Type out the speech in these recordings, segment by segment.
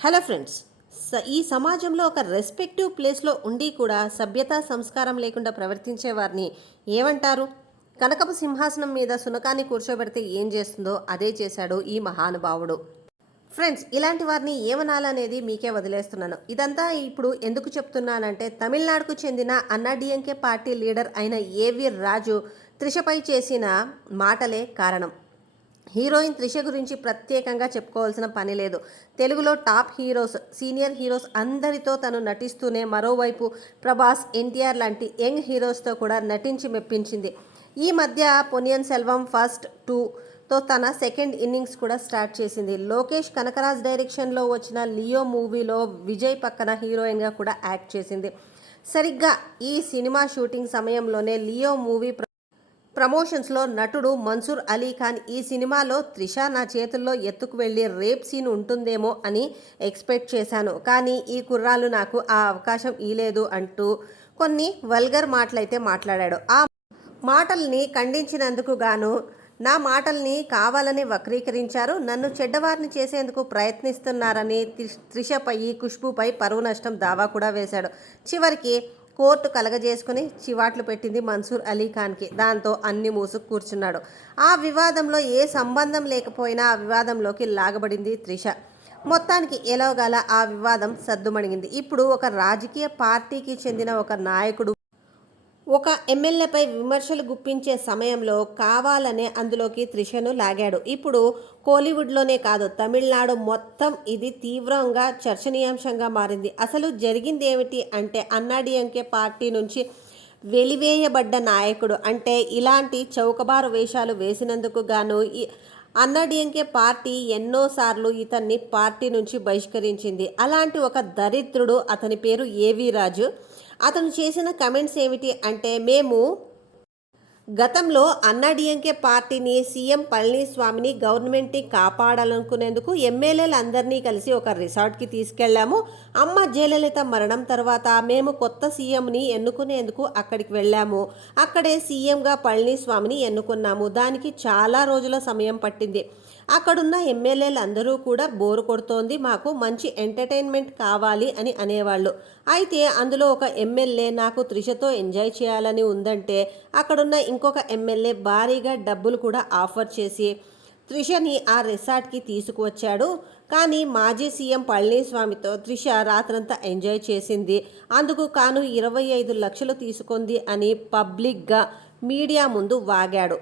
Hello friends. ఈ సమాజంలో ఒక రెస్పెక్టివ్ ప్లేస్లో ఉండి కూడా సభ్యత సంస్కారం లేకుండా ప్రవర్తించే వారిని ఏమంటారు? కనకపు సింహాసనం మీద సునకాన్ని కూర్చోబెడితే ఏం చేస్తుందో అదే చేశాడు ఈ మహానుభావుడు. ఫ్రెండ్స్, ఇలాంటి వారిని ఏమనాలనేది మీకే వదిలేస్తున్నాను. ఇదంతా ఇప్పుడు ఎందుకు చెప్తున్నానంటే, తమిళనాడుకు చెందిన అన్నాడీఎంకే పార్టీ లీడర్ అయిన ఏవి రాజు త్రిషపై చేసిన మాటలే కారణం. హీరోయిన్ త్రిష గురించి ప్రత్యేకంగా చెప్పుకోవాల్సిన పని లేదు. తెలుగులో టాప్ హీరోస్, సీనియర్ హీరోస్ అందరితో తను నటిస్తూనే మరోవైపు ప్రభాస్, ఎన్టీఆర్ లాంటి యంగ్ హీరోస్తో కూడా నటించి మెప్పించింది. ఈ మధ్య పొన్నియిన్ సెల్వం ఫస్ట్ 2తో తన సెకండ్ ఇన్నింగ్స్ కూడా స్టార్ట్ చేసింది. లోకేష్ కనకరాజ్ డైరెక్షన్లో వచ్చిన లియో మూవీలో విజయ్ పక్కన హీరోయిన్గా కూడా యాక్ట్ చేసింది. సరిగ్గా ఈ సినిమా షూటింగ్ సమయంలోనే లియో మూవీ ప్రమోషన్స్లో నటుడు మన్సూర్ అలీ ఖాన్ ఈ సినిమాలో త్రిష నా చేతుల్లో ఎత్తుకు వెళ్ళి రేప్ సీన్ ఉంటుందేమో అని ఎక్స్పెక్ట్ చేశాను, కానీ ఈ కుర్రాలు నాకు ఆ అవకాశం ఇలేదు అంటూ కొన్ని వల్గర్ మాటలైతే మాట్లాడాడు. ఆ మాటల్ని ఖండించినందుకు గాను నా మాటల్ని కావాలని వక్రీకరించారు, నన్ను చెడ్డవారిని చేసేందుకు ప్రయత్నిస్తున్నారని త్రిషపై, ఖుష్బుపై పరువు నష్టం దావా కూడా వేశాడు. చివరికి కోర్టు కలగజేసుకుని చివాట్లు పెట్టింది మన్సూర్ అలీ ఖాన్కి. దాంతో అన్ని మూసుకు కూర్చున్నాడు. ఆ వివాదంలో ఏ సంబంధం లేకపోయినా ఆ వివాదంలోకి లాగబడింది త్రిష. మొత్తానికి ఎలాగాల ఆ వివాదం సద్దుమణిగింది. ఇప్పుడు ఒక రాజకీయ పార్టీకి చెందిన ఒక నాయకుడు ఒక ఎమ్మెల్యేపై విమర్శలు గుప్పించే సమయంలో కావాలనే అందులోకి త్రిషను లాగాడు. ఇప్పుడు కోలీవుడ్లోనే కాదు, తమిళనాడు మొత్తం ఇది తీవ్రంగా చర్చనీయాంశంగా మారింది. అసలు జరిగింది ఏమిటి అంటే, అన్నాడీఎంకే పార్టీ నుంచి వెలివేయబడ్డ నాయకుడు, అంటే ఇలాంటి చౌకబారు వేషాలు వేసినందుకు గాను అన్నాడీఎంకే పార్టీ ఎన్నోసార్లు ఇతన్ని పార్టీ నుంచి బహిష్కరించింది. అలాంటి ఒక దరిద్రుడు, అతని పేరు ఏవి రాజు. అతను చేసిన కమెంట్స్ ఏమిటి అంటే, మేము గతంలో అన్నాడీఎంకే పార్టీని, సీఎం పళనిస్వామిని, గవర్నమెంట్ని కాపాడాలనుకునేందుకు ఎమ్మెల్యేలందరినీ కలిసి ఒక రిసార్ట్కి తీసుకెళ్లాము. అమ్మ జయలలిత మరణం తర్వాత మేము కొత్త సీఎంని ఎన్నుకునేందుకు అక్కడికి వెళ్ళాము. అక్కడే సీఎంగా పళనిస్వామిని ఎన్నుకున్నాము. దానికి చాలా రోజుల సమయం పట్టింది. అక్కడున్న ఎమ్మెల్యేలందరూ కూడా బోరు కొడుతోంది, మాకు మంచి ఎంటర్టైన్మెంట్ కావాలి అని అనేవాళ్ళు. అయితే అందులో ఒక ఎమ్మెల్యే నాకు త్రిషతో ఎంజాయ్ చేయాలని ఉందంటే, అక్కడున్న ఇంకొక ఎమ్మెల్యే భారీగా డబ్బులు కూడా ఆఫర్ చేసి త్రిషని ఆ రిసార్ట్కి తీసుకువచ్చాడు. కానీ మాజీ సీఎం పళనిస్వామితో త్రిష రాత్రంతా ఎంజాయ్ చేసింది, అందుకు కాను 25 లక్షలు తీసుకుంది అని పబ్లిక్గా మీడియా ముందు వాగాడు.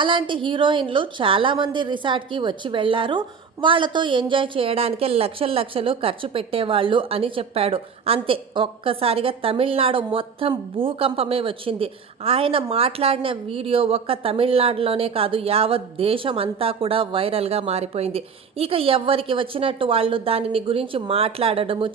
అలాంటి హీరోయిన్లు చాలామంది రిసార్ట్కి వచ్చి వెళ్ళారు, వాళ్లతో ఎంజాయ్ చేయడానికే లక్షలు ఖర్చు పెట్టేవాళ్ళు అని చెప్పాడు. అంతే, ఒక్కసారిగా తమిళనాడు మొత్తం భూకంపమే వచ్చింది. ఆయన మాట్లాడిన వీడియో ఒక్క తమిళనాడులోనే కాదు, యావత్ దేశం అంతా కూడా వైరల్గా మారిపోయింది. ఇక ఎవరికి వచ్చినట్టు వాళ్ళు దానిని గురించి మాట్లాడడము,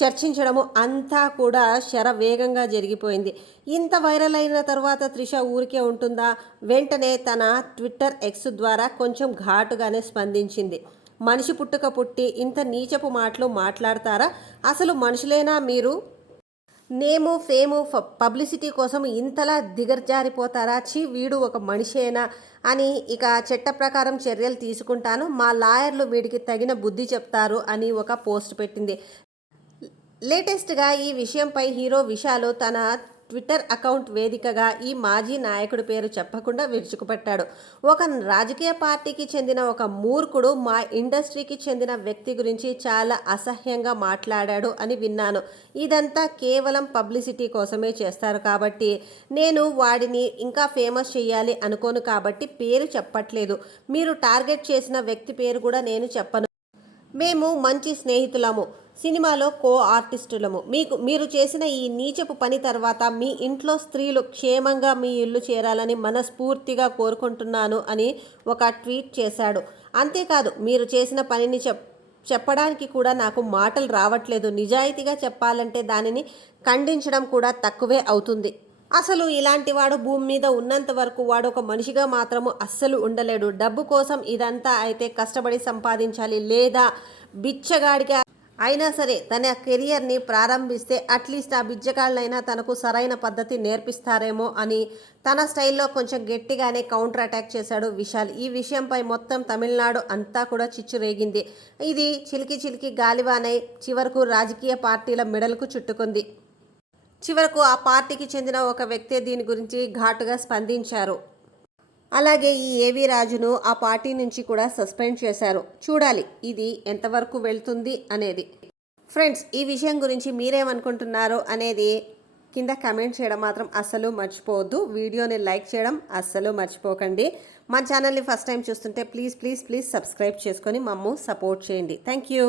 చర్చించడము అంతా కూడా శరవేగంగా జరిగిపోయింది. ఇంత వైరల్ అయిన తర్వాత త్రిష ఊరికే ఉంటుందా? వెంటనే తన ట్విట్టర్ ఎక్స్ ద్వారా కొంచెం ఘాటుగానే స్పందించింది. మనిషి పుట్టుక పుట్టి ఇంత నీచపు మాటలు మాట్లాడతారా? అసలు మనుషులేనా మీరు? నేము, ఫేము, పబ్లిసిటీ కోసం ఇంతలా దిగజారిపోతారా? వీడు ఒక మనిషేనా అని ఇక చట్ట ప్రకారం చర్యలు తీసుకుంటాను, మా లాయర్లు వీడికి తగిన బుద్ధి చెప్తారు అని ఒక పోస్ట్ పెట్టింది. లేటెస్ట్గా ఈ విషయంపై హీరో విశాల్ తన ట్విట్టర్ అకౌంట్ వేదికగా ఈ మాజీ నాయకుడి పేరు చెప్పకుండా విరుచుకుపట్టాడు. ఒక రాజకీయ పార్టీకి చెందిన ఒక మూర్ఖుడు మా ఇండస్ట్రీకి చెందిన వ్యక్తి గురించి చాలా అసహ్యంగా మాట్లాడాడు అని విన్నాను. ఇదంతా కేవలం పబ్లిసిటీ కోసమే చేస్తారు కాబట్టి నేను వాడిని ఇంకా ఫేమస్ చేయాలి అనుకోను కాబట్టి పేరు చెప్పట్లేదు. మీరు టార్గెట్ చేసిన వ్యక్తి పేరు కూడా నేను చెప్పను. మేము మంచి స్నేహితులము, సినిమాలో కో ఆర్టిస్టులము. మీరు చేసిన ఈ నీచపు పని తర్వాత మీ ఇంట్లో స్త్రీలు క్షేమంగా మీ ఇల్లు చేరాలని మనస్ఫూర్తిగా కోరుకుంటున్నాను అని ఒక ట్వీట్ చేశాడు. అంతేకాదు, మీరు చేసిన పనిని చెప్పడానికి కూడా నాకు మాటలు రావట్లేదు. నిజాయితీగా చెప్పాలంటే దానిని ఖండించడం కూడా తక్కువే అవుతుంది. అసలు ఇలాంటి వాడు భూమి మీద ఉన్నంత వరకు వాడు ఒక మనిషిగా మాత్రము అస్సలు ఉండలేడు. డబ్బు కోసం ఇదంతా అయితే కష్టపడి సంపాదించాలి, లేదా బిచ్చగాడిగా అయినా సరే తన కెరియర్ని ప్రారంభిస్తే అట్లీస్ట్ ఆ బిజ్జగాళ్ళైనా తనకు సరైన పద్ధతి నేర్పిస్తారేమో అని తన స్టైల్లో కొంచెం గట్టిగానే కౌంటర్ అటాక్ చేశాడు విశాల్. ఈ విషయంపై మొత్తం తమిళనాడు అంతా కూడా చిచ్చు రేగింది. ఇది చిలికి చిలికి గాలివానై చివరకు రాజకీయ పార్టీల మెడలకు చుట్టుకుంది. చివరకు ఆ పార్టీకి చెందిన ఒక వ్యక్తే దీని గురించి ఘాటుగా స్పందించారు. అలాగే ఈ ఏవి రాజును ఆ పార్టీ నుంచి కూడా సస్పెండ్ చేశారు. చూడాలి ఇది ఎంతవరకు వెళ్తుంది అనేది. ఫ్రెండ్స్, ఈ విషయం గురించి మీరేమనుకుంటున్నారో అనేది కింద కమెంట్ చేయడం మాత్రం అస్సలు మర్చిపోవద్దు. వీడియోని లైక్ చేయడం అస్సలు మర్చిపోకండి. మన ఛానల్ని ఫస్ట్ టైం చూస్తుంటే ప్లీజ్ ప్లీజ్ ప్లీజ్ సబ్స్క్రైబ్ చేసుకొని మమ్ము సపోర్ట్ చేయండి. Thank you.